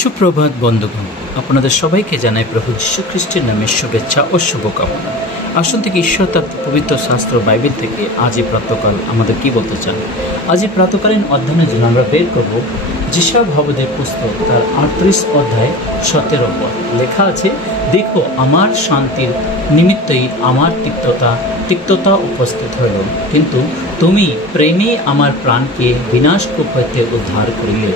সুপ্রভাত বন্ধুগণ, আপনাদের সবাইকে জানাই প্রভু যীশু খ্রিস্টের নামে শুভেচ্ছা ও শুভকামনা। আসুন থেকে ঈশ্বর তার পবিত্র শাস্ত্র বাইবেল থেকে আজই প্রাতকাল আমাদের কি বলতে চান। আজই প্রাতকালীন অধ্যয়নের জন্য আমরা বের করব যিশা ভবদের পুস্তক তার 38 অধ্যায় 17 পদ। লেখা আছে, দেখো আমার শান্তির নিমিত্তই আমার তিক্ততা উপস্থিত হইল, কিন্তু তুমি প্রেমে আমার প্রাণকে বিনাশকূপ হইতে উদ্ধার করিলে।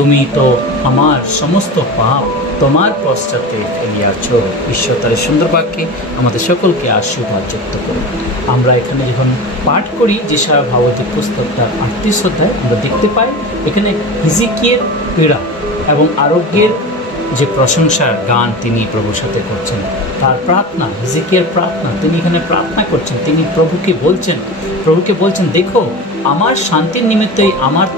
তুমি তো আমার সমস্ত পাপ তোমার পশ্চাতে ফেলিয়াছ। ঈশ্বর তার সুন্দর বাক্যে আমাদের সকলকে আশীর্বাদ যুক্ত করুন। আমরা এখানে যখন পাঠ করি যিশা ভবদের পুস্তক তার 38 অধ্যায়, আমরা দেখতে পাই এখানে হিজকিয়ের পীড়া এবং আরোগ্যের যে প্রশংসার গান তিনি প্রভুর সাথে করছেন, তার প্রার্থনা, হিজকিয়ের প্রার্থনা, তিনি এখানে প্রার্থনা করছেন। তিনি প্রভুকে বলছেন দেখো আমার শান্তির নিমিত্তই আমার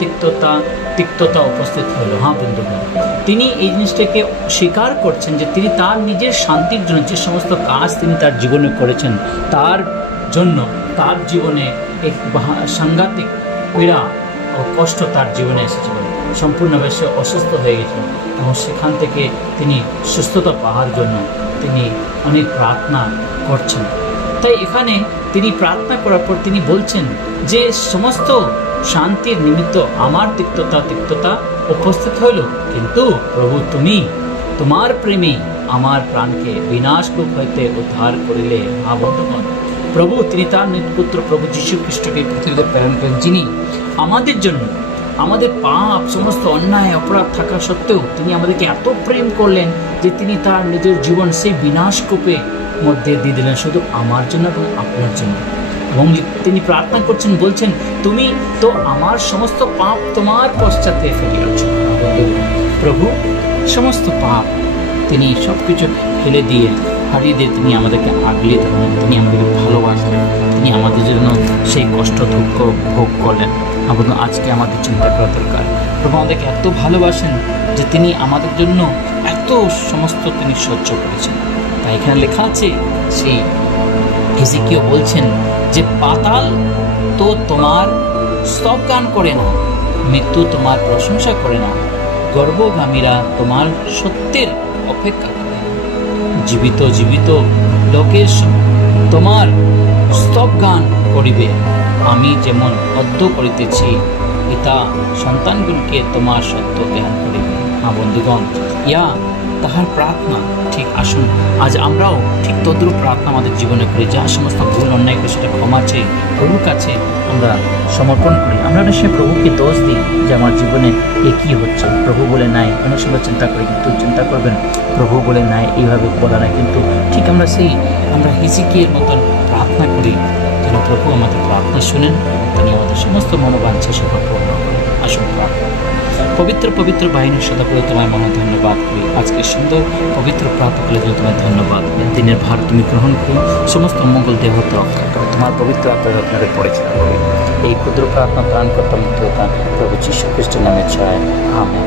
তিক্ততা উপস্থিত হলো। হ্যাঁ বন্ধুগণ, তিনি এই জিনিসটাকে স্বীকার করছেন যে তিনি তার নিজের শান্তির জন্য যে সমস্ত কাজ তিনি তার জীবনে করেছেন, তার জন্য তার জীবনে এক সাংঘাতিক পীড়া ও কষ্ট তার জীবনে এসেছিল। সম্পূর্ণভাবে সে অসুস্থ হয়ে গেছিল এবং সেখান থেকে তিনি সুস্থতা পাওয়ার জন্য তিনি অনেক প্রার্থনা করছেন। তাই এখানে তিনি প্রার্থনা করার পর তিনি বলছেন যে সমস্ত শান্তির নিমিত্ত আমার তিক্ততা উপস্থিত হইল, কিন্তু প্রভু তুমি তোমার প্রেমে আমার প্রাণকে বিনাশকূপ হইতে উদ্ধার করিলে। বন্ধুগণ, প্রভু তিনি তার পুত্র প্রভু যীশু খ্রিস্টকে পৃথিবীতে প্রেরণ করেন, যিনি আমাদের জন্য আমাদের পাপ সমস্ত অন্যায় অপরাধ থাকা সত্ত্বেও তিনি আমাদেরকে এত প্রেম করলেন যে তিনি তার নিজের জীবন সেই বিনাশকূপে মধ্যে দিয়ে দিলেন শুধু আমার জন্য এবং আপনার জন্য। এবং তিনি প্রার্থনা করছেন, বলছেন তুমি তো আমার সমস্ত পাপ তোমার পশ্চাতে ফেলিয়াছ। প্রভু সমস্ত পাপ তিনি সবকিছু ফেলে দিয়ে হারিয়ে দিয়ে তিনি আমাদেরকে আগলে ধরলেন, তিনি আমাদেরকে ভালোবাসলেন, তিনি আমাদের জন্য সেই কষ্ট দুঃখ ভোগ করলেন। এবং আজকে আমাদের চিন্তা করা দরকার, প্রভু আমাদেরকে এত ভালোবাসেন যে তিনি আমাদের জন্য এত সমস্ত তিনি সহ্য করেছেন। তাই এখানে লেখা আছে, সেই হিজকিয় বলছেন যে পাতাল তো তোমার স্তবগান করে না, মৃত্যু তোমার প্রশংসা করে না, গর্ভগামীরা তোমার সত্যের অপেক্ষা করে, জীবিত লোকের তোমার স্তবগান করিবে। আমি যেমন অদ্য করিতেছি, পিতা সন্তানগুলোকে তোমার সত্য জ্ঞান করিবে। বন্ধুগণ, তাহার প্রার্থনা। ঠিক আসুন আজ আমরাও ঠিক তদ্রূপ প্রার্থনা আমাদের জীবনে করি, যা সমস্ত ভুল অন্যায় করে সেটা ক্ষমা চেয়ে প্রভুর কাছে আমরা সমর্পণ করি। আমরা সে প্রভুকে দোষ দিই যে আমার জীবনে এ কী হচ্ছে। প্রভু বলে নাই, অনেক সময় চিন্তা করি, কিন্তু চিন্তা করবেন প্রভু বলে নাই, এইভাবে বলা নাই। কিন্তু ঠিক আমরা হিজকিয়ের মতন প্রার্থনা করি যেন প্রভু আমাদের প্রার্থনা শুনেন, তিনি আমাদের সমস্ত মনোবাঞ্ছা সেবা পূর্ণ করেন। আসুন প্রার্থনা। পবিত্র বাহিনীর সদাপ্রভু তোমায় মহা ধন্যবাদ করি। আজকে সুন্দর পবিত্র প্রাতকালে তোমায় ধন্যবাদ। দিনের ভার তুমি গ্রহণ করো, সমস্ত মঙ্গল দেহতে রক্ষা করো, তোমার পবিত্র আত্মার আপনারা পরিচালনা করি। এই ক্ষুদ্র প্রার্থনা প্রাণ করতাম প্রভু যীশু খ্রিস্টের নামে চায়, আমেন।